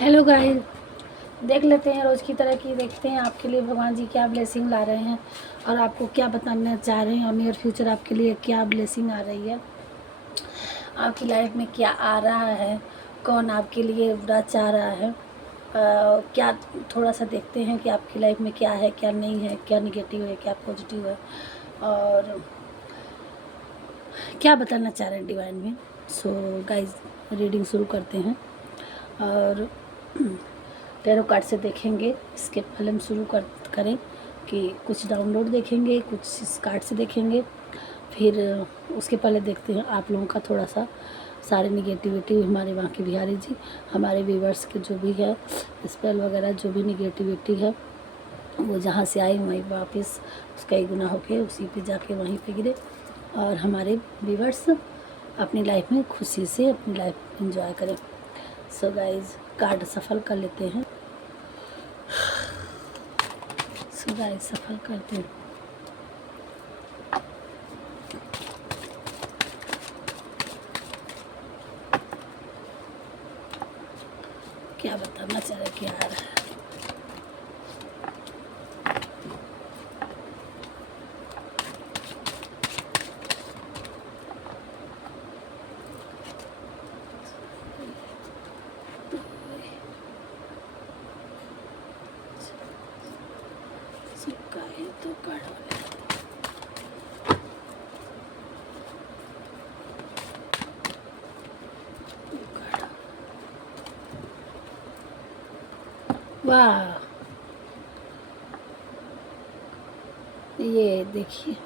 Hello guys, देख लेते हैं रोज़ की तरह की। देखते हैं आपके लिए भगवान जी क्या ब्लेसिंग ला रहे हैं और आपको क्या बताना चाह रहे हैं और नियर फ्यूचर आपके लिए क्या ब्लेसिंग आ रही है, आपकी लाइफ में क्या आ रहा है, कौन आपके लिए बुरा चाह रहा है। क्या थोड़ा सा देखते हैं कि आपकी लाइफ में क्या है, क्या नहीं है, क्या निगेटिव है, क्या पॉजिटिव है और क्या बताना चाह रहे हैं डिवाइन में। सो गाइस, रीडिंग शुरू करते हैं और टैरो कार्ड से देखेंगे। इसके पहले हम शुरू करें कि कुछ डाउनलोड देखेंगे, कुछ इस कार्ड से देखेंगे, फिर उसके पहले देखते हैं आप लोगों का थोड़ा सा सारे निगेटिविटी हमारे वहाँ की बिहारी जी, हमारे व्यूवर्स के जो भी है स्पेल वगैरह जो भी निगेटिविटी है वो जहाँ से आए वहीं वापस उसका ही गुना होके उसी पे जाके वहीं पे गिरे और हमारे व्यूवर्स अपनी लाइफ में खुशी से अपनी लाइफ एंजॉय करें। सो गाइज, कार्ड सफल कर लेते हैं। सो गाइज, सफल करते हैं। क्या बताना चाह रहे क्या आ रहा है। सिक्का है तो कार्ड वाले वाह, ये देखिए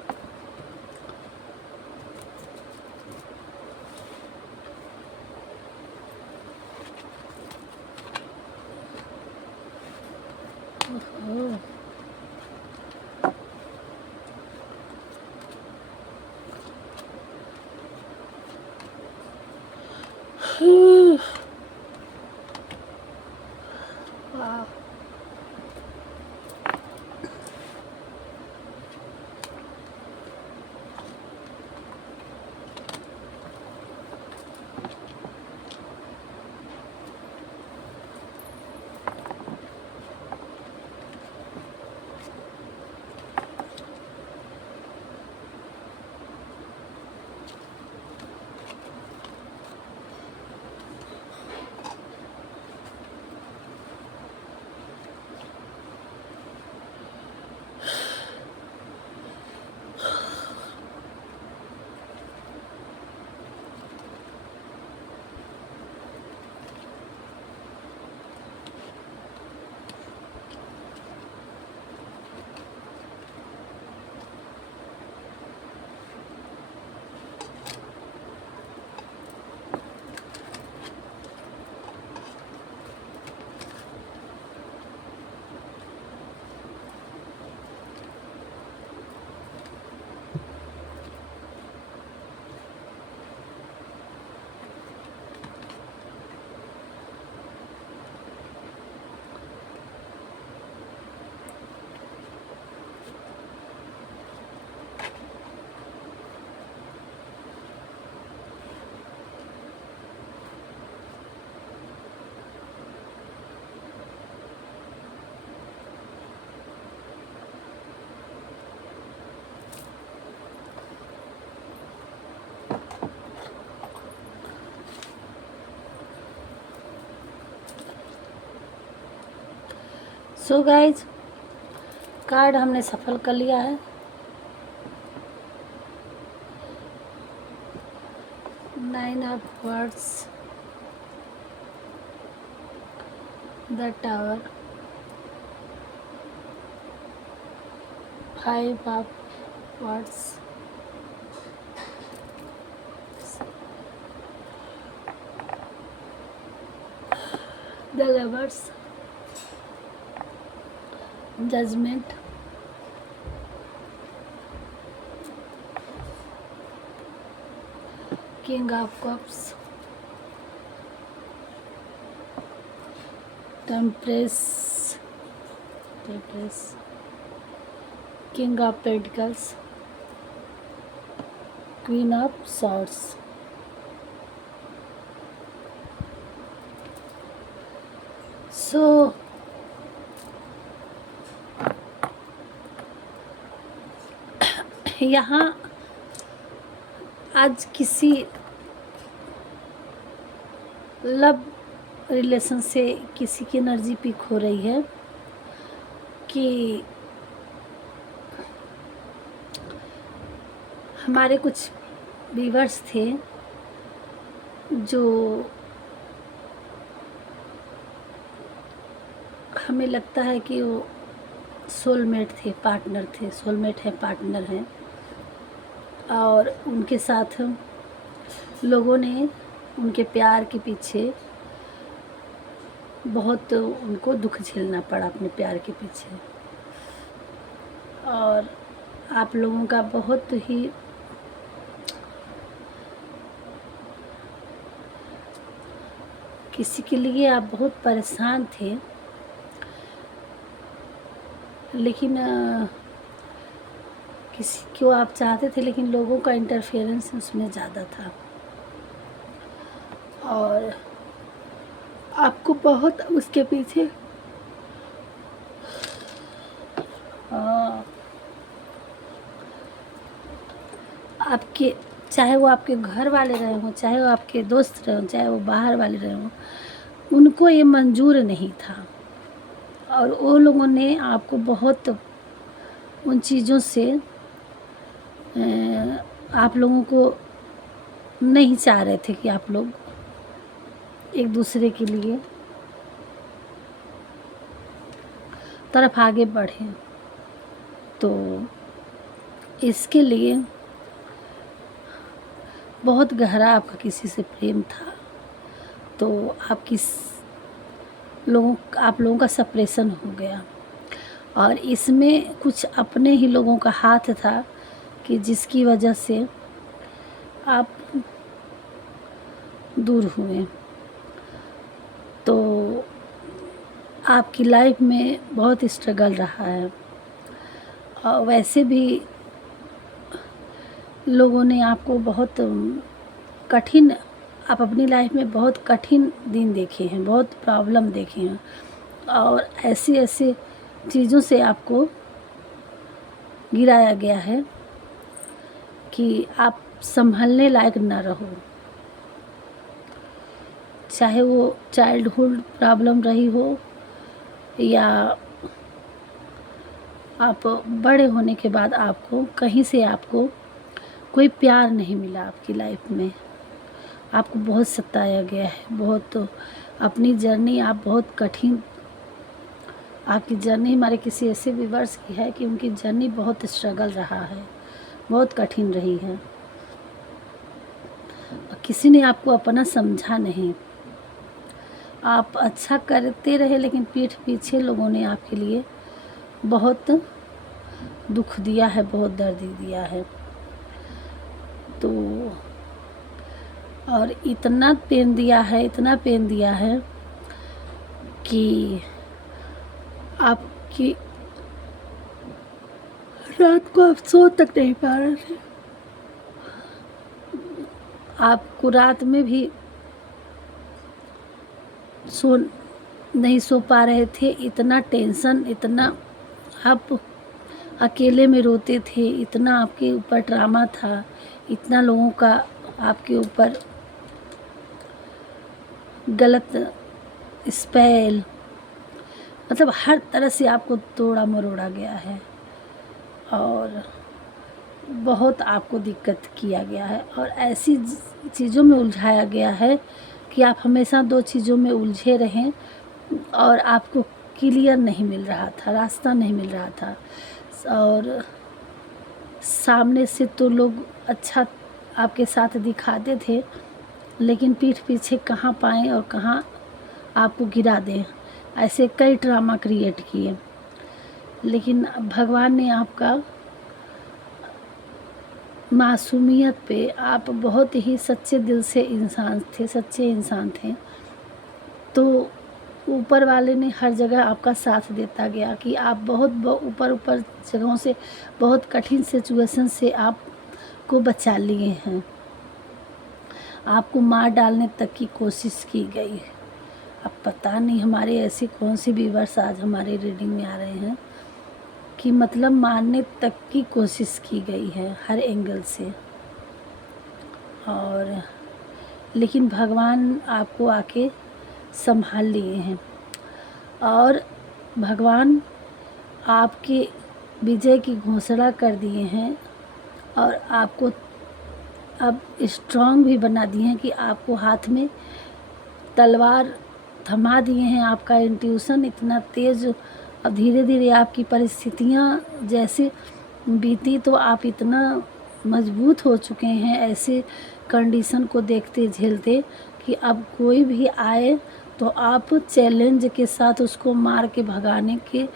ओह, वाह, सो गाइज, कार्ड हमने सफल कर लिया है। Nine of swords, the tower, five of swords, the lovers, judgement, king of cups, temperance, king of pentacles, queen of swords. So यहाँ आज किसी लव रिलेशन से किसी की एनर्जी पिक हो रही है कि हमारे कुछ व्यूअर्स थे जो हमें लगता है कि वो सोलमेट थे, पार्टनर थे, सोलमेट है, पार्टनर हैं, और उनके साथ लोगों ने उनके प्यार के पीछे बहुत उनको दुख झेलना पड़ा अपने प्यार के पीछे। और आप लोगों का बहुत ही किसी के लिए आप बहुत परेशान थे, लेकिन किसी को आप चाहते थे, लेकिन लोगों का इंटरफेरेंस उसमें ज़्यादा था और आपको बहुत उसके पीछे आपके, चाहे वो आपके घर वाले रहे हों, चाहे वो आपके दोस्त रहे हों, चाहे वो बाहर वाले रहे हों, उनको ये मंजूर नहीं था और वो लोगों ने आपको बहुत उन चीज़ों से आप लोगों को नहीं चाह रहे थे कि आप लोग एक दूसरे के लिए तरफ आगे बढ़ें। तो इसके लिए बहुत गहरा आपका किसी से प्रेम था, तो आप लोगों का सेपरेशन हो गया और इसमें कुछ अपने ही लोगों का हाथ था कि जिसकी वजह से आप दूर हुए। तो आपकी लाइफ में बहुत स्ट्रगल रहा है और वैसे भी लोगों ने आपको बहुत कठिन, आप अपनी लाइफ में बहुत कठिन दिन देखे हैं, बहुत प्रॉब्लम देखे हैं और ऐसी ऐसी चीज़ों से आपको गिराया गया है कि आप संभलने लायक न रहो। चाहे वो चाइल्डहुड प्रॉब्लम रही हो या आप बड़े होने के बाद आपको कहीं से आपको कोई प्यार नहीं मिला, आपकी लाइफ में आपको बहुत सताया गया है, बहुत अपनी जर्नी आप बहुत कठिन, आपकी जर्नी हमारे किसी ऐसे व्यूअर्स की है कि उनकी जर्नी बहुत स्ट्रगल रहा है, बहुत कठिन रही है और किसी ने आपको अपना समझा नहीं। आप अच्छा करते रहे लेकिन पीठ पीछे लोगों ने आपके लिए बहुत दुख दिया है, बहुत दर्द दिया है। तो और इतना पेन दिया है, इतना पेन दिया है कि आपकी रात को आप सो तक नहीं पा रहे थे, आपको रात में भी नहीं सो पा रहे थे, इतना टेंशन, इतना आप अकेले में रोते थे, इतना आपके ऊपर ड्रामा था, इतना लोगों का आपके ऊपर गलत स्पेल, मतलब हर तरह से आपको तोड़ा मरोड़ा गया है और बहुत आपको दिक्कत किया गया है और ऐसी चीज़ों में उलझाया गया है कि आप हमेशा दो चीज़ों में उलझे रहें और आपको क्लियर नहीं मिल रहा था, रास्ता नहीं मिल रहा था। और सामने से तो लोग अच्छा आपके साथ दिखाते थे, लेकिन पीठ पीछे कहाँ पाएं और कहाँ आपको गिरा दें, ऐसे कई ड्रामा क्रिएट किए। लेकिन भगवान ने आपका मासूमियत पे, आप बहुत ही सच्चे दिल से इंसान थे, सच्चे इंसान थे, तो ऊपर वाले ने हर जगह आपका साथ देता गया कि आप बहुत ऊपर जगहों से, बहुत कठिन सिचुएशन से आपको बचा लिए हैं। आपको मार डालने तक की कोशिश की गई, अब पता नहीं हमारे ऐसी कौन सी व्यूअर्स आज हमारे रीडिंग में आ रहे हैं कि मतलब मारने तक की कोशिश की गई है हर एंगल से, और लेकिन भगवान आपको आके संभाल लिए हैं और भगवान आपके विजय की घोषणा कर दिए हैं और आपको अब स्ट्रॉन्ग भी बना दिए हैं कि आपको हाथ में तलवार थमा दिए हैं। आपका इंट्यूशन इतना तेज़, अब धीरे धीरे आपकी परिस्थितियाँ जैसे बीती तो आप इतना मजबूत हो चुके हैं ऐसे कंडीशन को देखते झेलते कि अब कोई भी आए तो आप चैलेंज के साथ उसको मार के भगाने के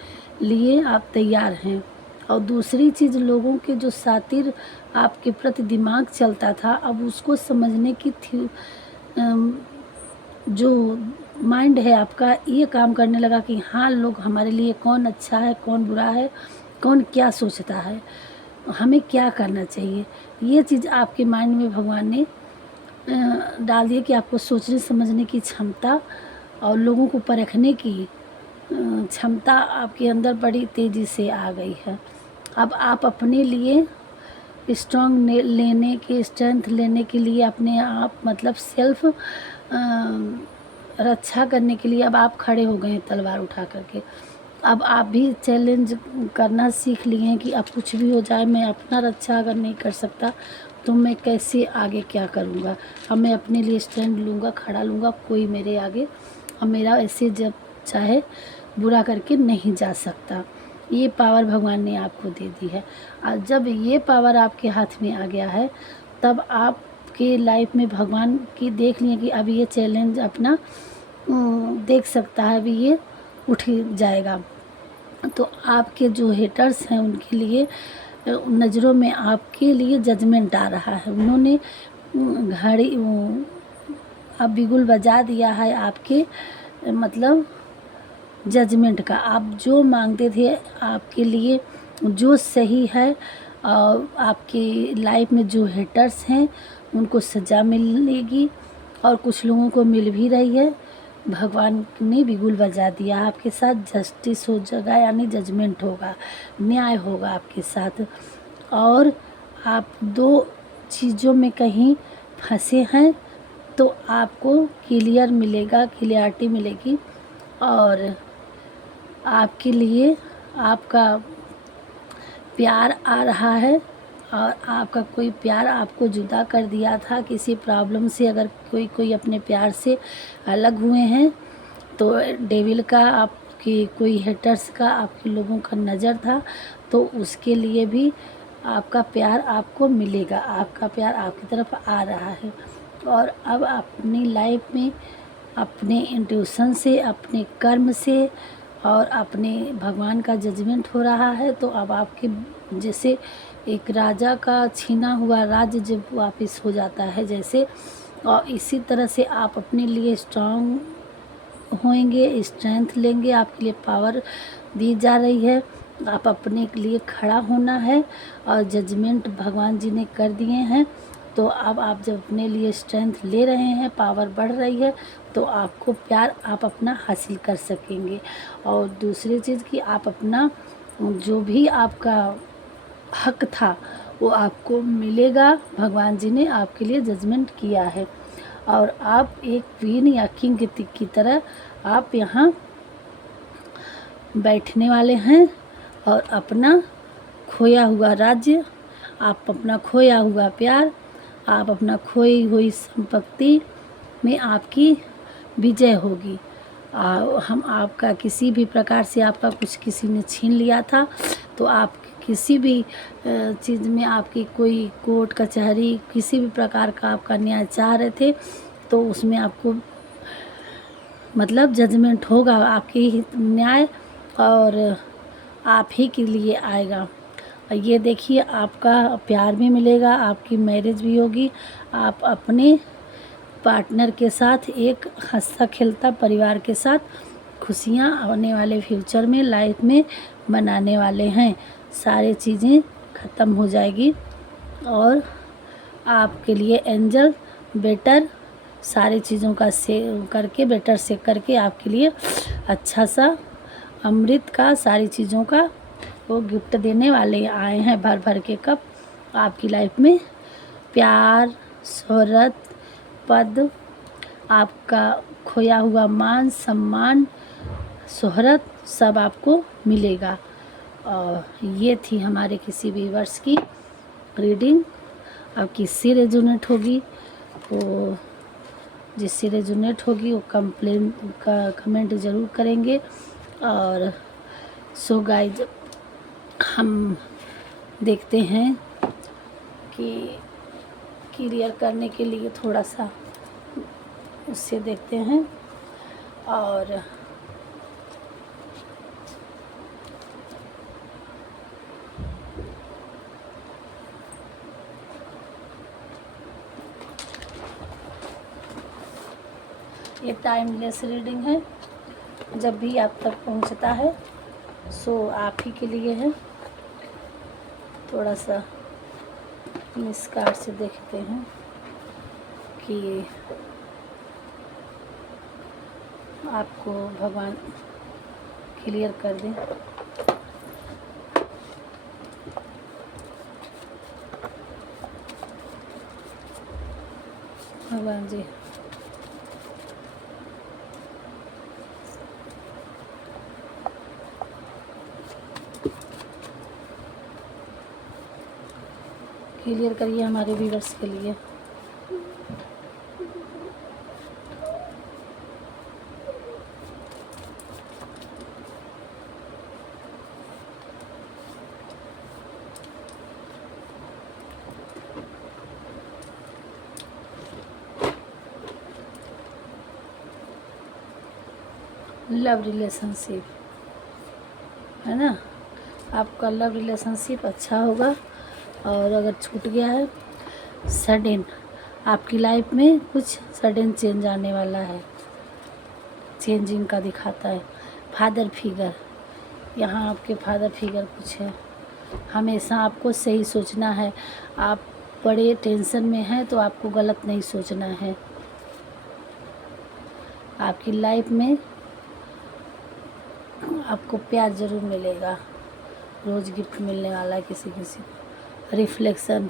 लिए आप तैयार हैं। और दूसरी चीज़, लोगों के जो सातिर आपके प्रति दिमाग चलता था अब उसको समझने की थी, जो माइंड है आपका ये काम करने लगा कि हाँ, लोग हमारे लिए कौन अच्छा है कौन बुरा है, कौन क्या सोचता है, हमें क्या करना चाहिए। ये चीज़ आपके माइंड में भगवान ने डाल दिया कि आपको सोचने समझने की क्षमता और लोगों को परखने की क्षमता आपके अंदर बड़ी तेज़ी से आ गई है। अब आप अपने लिए स्ट्रॉन्ग लेने के स्ट्रेंथ लेने के लिए अपने आप मतलब सेल्फ रक्षा करने के लिए अब आप खड़े हो गए हैं तलवार उठा करके। अब आप भी चैलेंज करना सीख लिए हैं कि अब कुछ भी हो जाए मैं अपना रक्षा अगर नहीं कर सकता तो मैं कैसे आगे क्या करूँगा। अब मैं अपने लिए स्टैंड लूँगा, खड़ा लूँगा, कोई मेरे आगे अब मेरा ऐसे जब चाहे बुरा करके नहीं जा सकता। ये पावर भगवान ने आपको दे दी है और जब ये पावर आपके हाथ में आ गया है तब आपके लाइफ में भगवान की देख लिए कि अब ये चैलेंज अपना देख सकता है, अभी ये उठ जाएगा। तो आपके जो हेटर्स हैं उनके लिए नज़रों में आपके लिए जजमेंट आ रहा है। उन्होंने घड़ी अब बिगुल बजा दिया है आपके मतलब जजमेंट का। आप जो मांगते थे आपके लिए जो सही है और आपकी लाइफ में जो हेटर्स हैं उनको सज़ा मिलेगी और कुछ लोगों को मिल भी रही है। भगवान ने बिगुल बजा दिया, आपके साथ जस्टिस हो जाएगा यानी जजमेंट होगा, न्याय होगा आपके साथ। और आप दो चीज़ों में कहीं फंसे हैं तो आपको क्लियर मिलेगा, क्लियरिटी मिलेगी और आपके लिए आपका प्यार आ रहा है और आपका कोई प्यार आपको जुदा कर दिया था किसी प्रॉब्लम से। अगर कोई अपने प्यार से अलग हुए हैं तो डेविल का आपकी कोई हेटर्स का आपके लोगों का नज़र था तो उसके लिए भी आपका प्यार आपको मिलेगा, आपका प्यार आपकी तरफ आ रहा है। और अब अपनी लाइफ में अपने इंट्यूशन से, अपने कर्म से और अपने भगवान का जजमेंट हो रहा है। तो अब आपके जैसे एक राजा का छीना हुआ राज्य जब वापस हो जाता है जैसे, और इसी तरह से आप अपने लिए स्ट्रांग होएंगे, स्ट्रेंथ लेंगे, आपके लिए पावर दी जा रही है। आप अपने लिए खड़ा होना है और जजमेंट भगवान जी ने कर दिए हैं। तो अब आप जब अपने लिए स्ट्रेंथ ले रहे हैं, पावर बढ़ रही है तो आपको प्यार आप अपना हासिल कर सकेंगे। और दूसरी चीज़ कि आप अपना जो भी आपका हक था वो आपको मिलेगा। भगवान जी ने आपके लिए जजमेंट किया है और आप एक क्वीन या किंग की तरह आप यहाँ बैठने वाले हैं और अपना खोया हुआ राज्य, आप अपना खोया हुआ प्यार, आप अपना खोई हुई संपत्ति में आपकी विजय होगी। हम आपका किसी भी प्रकार से आपका कुछ किसी ने छीन लिया था तो आप किसी भी चीज़ में आपकी कोई कोर्ट कचहरी किसी भी प्रकार का आपका न्याय चाह रहे थे तो उसमें आपको मतलब जजमेंट होगा, आपके ही न्याय और आप ही के लिए आएगा। और ये देखिए आपका प्यार भी मिलेगा, आपकी मैरिज भी होगी, आप अपने पार्टनर के साथ एक हंसता खेलता परिवार के साथ खुशियाँ आने वाले फ्यूचर में लाइफ में मनाने वाले हैं। सारी चीज़ें ख़त्म हो जाएगी और आपके लिए एंजल बेटर सारी चीज़ों का से करके बेटर सेक करके आपके लिए अच्छा सा अमृत का सारी चीज़ों का वो गिफ्ट देने वाले आए हैं। भर भर के कप आपकी लाइफ में प्यार, शोहरत, पद, आपका खोया हुआ मान सम्मान, शोहरत सब आपको मिलेगा। और ये थी हमारे किसी व्यूअर्स की रीडिंग। अब किससे रेजोनेट होगी वो, जिससे रेजोनेट होगी वो कंप्लेन का कमेंट ज़रूर करेंगे। और सो गाइज हम देखते हैं कि क्लियर करने के लिए थोड़ा सा उससे देखते हैं। और ये टाइमलेस रीडिंग है, जब भी आप तक पहुंचता है सो आप ही के लिए है। थोड़ा सा इस कार्ड से देखते हैं कि आपको भगवान क्लियर कर दें। भगवान जी क्लियर करिए हमारे व्यूअर्स के लिए। लव रिलेशनशिप है ना, आपका लव रिलेशनशिप अच्छा होगा। और अगर छूट गया है, सडन आपकी लाइफ में कुछ सडन चेंज आने वाला है, चेंजिंग का दिखाता है। फादर फिगर, यहाँ आपके फादर फिगर कुछ है। हमेशा आपको सही सोचना है। आप बड़े टेंशन में हैं तो आपको गलत नहीं सोचना है। आपकी लाइफ में आपको प्यार ज़रूर मिलेगा, रोज़ गिफ्ट मिलने वाला है किसी किसी को। रिफ्लेक्शन,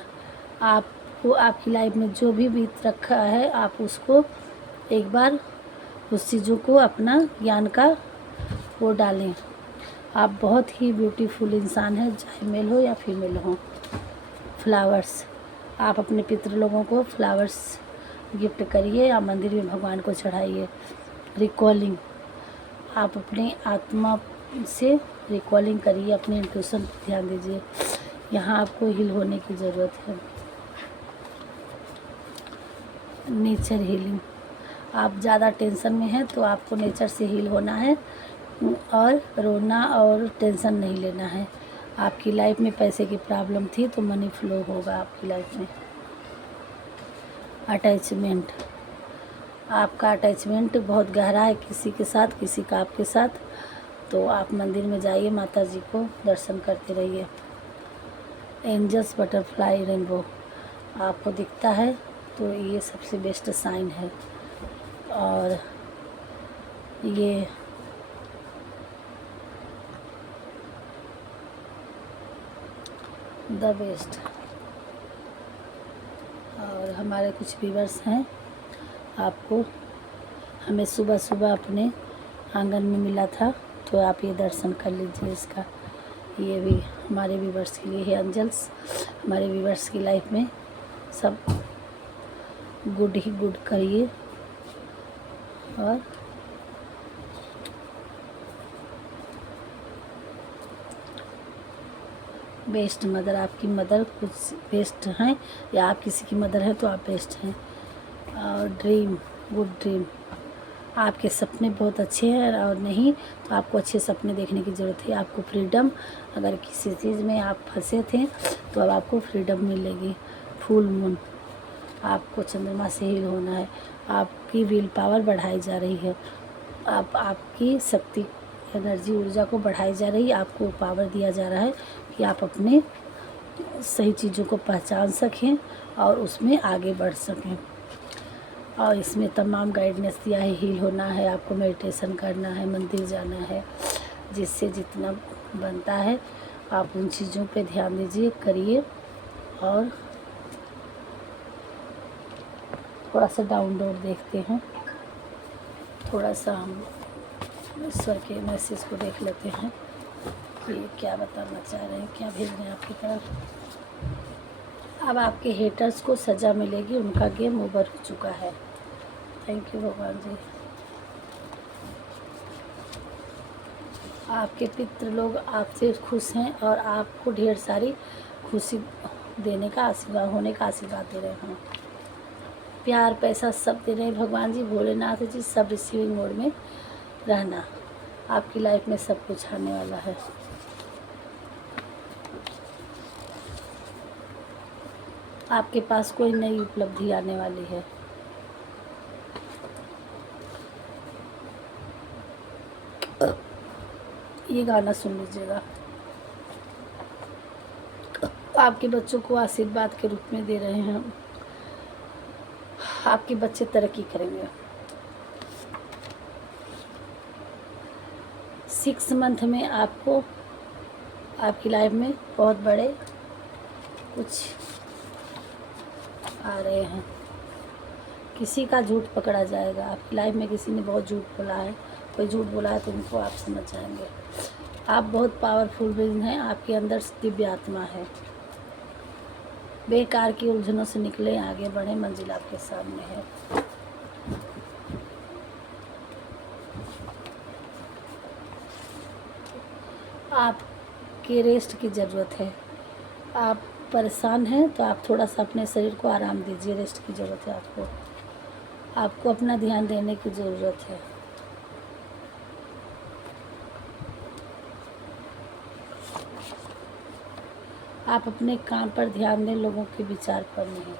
आपको आपकी लाइफ में जो भी बीत रखा है आप उसको एक बार उस चीज़ों को अपना ज्ञान का वो डालें। आप बहुत ही ब्यूटीफुल इंसान हैं, चाहे मेल हो या फीमेल हो। फ्लावर्स, आप अपने पितृ लोगों को फ्लावर्स गिफ्ट करिए या मंदिर में भगवान को चढ़ाइए। रिकॉलिंग, आप अपनी आत्मा से रिकॉलिंग करिए, अपने इंट्यूशन पर ध्यान दीजिए। यहाँ आपको हील होने की ज़रूरत है। नेचर हीलिंग, आप ज़्यादा टेंशन में हैं तो आपको नेचर से हील होना है और रोना और टेंशन नहीं लेना है। आपकी लाइफ में पैसे की प्रॉब्लम थी तो मनी फ्लो होगा आपकी लाइफ में। अटैचमेंट, आपका अटैचमेंट बहुत गहरा है किसी के साथ, किसी का आपके साथ, तो आप मंदिर में जाइए, माता जी को दर्शन करते रहिए। एंजल्स, बटरफ्लाई, रेनबो आपको दिखता है तो ये सबसे बेस्ट साइन है। और ये द बेस्ट। और हमारे कुछ व्यूअर्स हैं, आपको हमें सुबह सुबह अपने आंगन में मिला था तो आप ये दर्शन कर लीजिए इसका। ये भी हमारे व्यूअर्स के लिए है एंजल्स। हमारे व्यूअर्स की लाइफ में सब गुड ही गुड करिए। और बेस्ट मदर, आपकी मदर कुछ बेस्ट हैं या आप किसी की मदर हैं तो आप बेस्ट हैं। और ड्रीम, गुड ड्रीम, आपके सपने बहुत अच्छे हैं और नहीं तो आपको अच्छे सपने देखने की ज़रूरत है। आपको फ्रीडम, अगर किसी चीज़ में आप फंसे थे तो अब आपको फ्रीडम मिलेगी। फुल मून, आपको चंद्रमा से हील होना है। आपकी विल पावर बढ़ाई जा रही है, आपकी शक्ति, एनर्जी, ऊर्जा को बढ़ाई जा रही है। आपको पावर दिया जा रहा है कि आप अपने सही चीज़ों को पहचान सकें और उसमें आगे बढ़ सकें। और इसमें तमाम गाइडेंस दिया है। हील होना है, आपको मेडिटेशन करना है, मंदिर जाना है, जिससे जितना बनता है आप उन चीज़ों पे ध्यान दीजिए, करिए। और थोड़ा सा डाउनलोड देखते हैं, थोड़ा सा हम ईश्वर के मैसेज को देख लेते हैं कि क्या बताना चाह रहे हैं, क्या भेज रहे हैं आपकी तरफ। अब आपके हेटर्स को सज़ा मिलेगी, उनका गेम ओवर हो चुका है। थैंक यू भगवान जी। आपके पितृ लोग आपसे खुश हैं और आपको ढेर सारी खुशी देने का आशीर्वाद, होने का आशीर्वाद दे रहे हैं। प्यार पैसा सब दे रहे हैं भगवान जी, भोलेनाथ जी, सब रिसीविंग मोड में रहना। आपकी लाइफ में सब कुछ आने वाला है। आपके पास कोई नई उपलब्धि आने वाली है। ये गाना सुन लीजिएगा। आपके बच्चों को आशीर्वाद के रूप में दे रहे हैं। आपके बच्चे तरक्की करेंगे। 6 मंथ में आपको आपकी लाइफ में बहुत बड़े कुछ आ रहे हैं। किसी का झूठ पकड़ा जाएगा। आपकी लाइफ में किसी ने बहुत झूठ बोला है, कोई झूठ बोला है तो उनको आप समझ जाएंगे। आप बहुत पावरफुल बीइंग हैं। आपके अंदर दिव्य आत्मा है। बेकार की उलझनों से निकले, आगे बढ़े, मंजिल आपके सामने है। आपके रेस्ट की ज़रूरत है। आप परेशान हैं तो आप थोड़ा सा अपने शरीर को आराम दीजिए। रेस्ट की ज़रूरत है आपको। आपको अपना ध्यान देने की ज़रूरत है। आप अपने काम पर ध्यान दें, लोगों के विचार पर नहीं।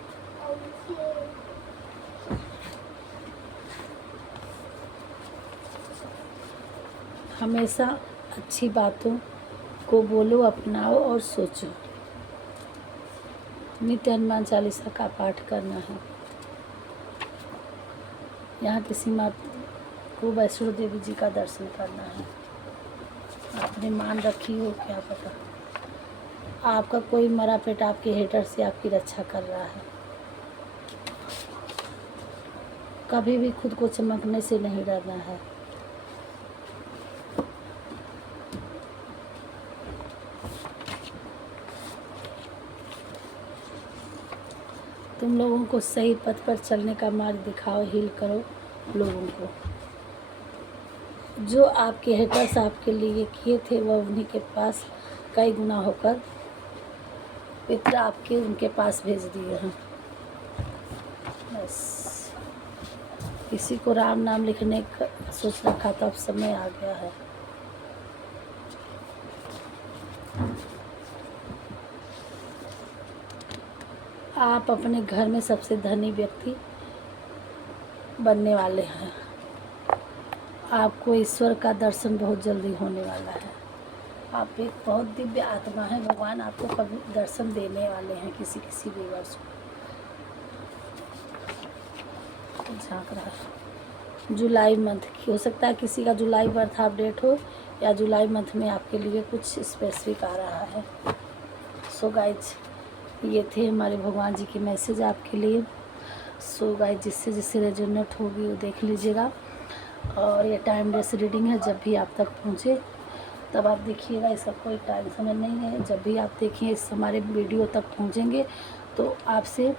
हमेशा अच्छी बातों को बोलो, अपनाओ और सोचो। नित्य हनुमान चालीसा का पाठ करना है। यहाँ किसी माँ को वैष्णो देवी जी का दर्शन करना है। आपने मान रखी हो, क्या पता आपका कोई मरा पेट आपके हेटर से आपकी रक्षा कर रहा है। कभी भी खुद को चमकने से नहीं डरना है। तुम लोगों को सही पथ पर चलने का मार्ग दिखाओ। हील करो लोगों को। जो आपके हेटर्स आपके लिए किए थे वह उन्हीं के पास कई गुना होकर पितर आपके उनके पास भेज दिए हैं। बस किसी को राम नाम लिखने का सोच रखा था, अब समय आ गया है। आप अपने घर में सबसे धनी व्यक्ति बनने वाले हैं। आपको ईश्वर का दर्शन बहुत जल्दी होने वाला है। आप एक बहुत दिव्य आत्मा है। भगवान आपको कभी दर्शन देने वाले हैं किसी किसी व्यूअर्स को। झांक रहा है। जुलाई मंथ की हो सकता है किसी का जुलाई बर्थ अपडेट हो, या जुलाई मंथ में आपके लिए कुछ स्पेसिफिक आ रहा है। सो गाइज, ये थे हमारे भगवान जी के मैसेज आपके लिए। सो गाइज, जिससे जिससे रेजोनेट होगी वो देख लीजिएगा। और ये टाइमलेस रीडिंग है। जब भी आप तक पहुँचे तब आप देखिएगा। इसका कोई टाइम समय नहीं है। जब भी आप देखिए इस हमारे वीडियो तक पहुँचेंगे तो आपसे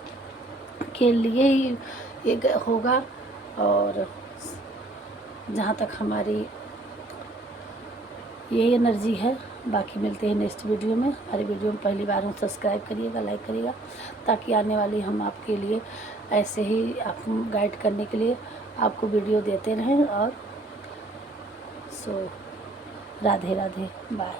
के लिए ही एक होगा। और जहाँ तक हमारी ये एनर्जी है। बाकी मिलते हैं नेक्स्ट वीडियो में। हमारे वीडियो में पहली बार हो सब्सक्राइब करिएगा, लाइक करिएगा, ताकि आने वाली हम आपके लिए ऐसे ही आप गाइड करने के लिए आपको वीडियो देते रहें। और सो राधे राधे, बाय।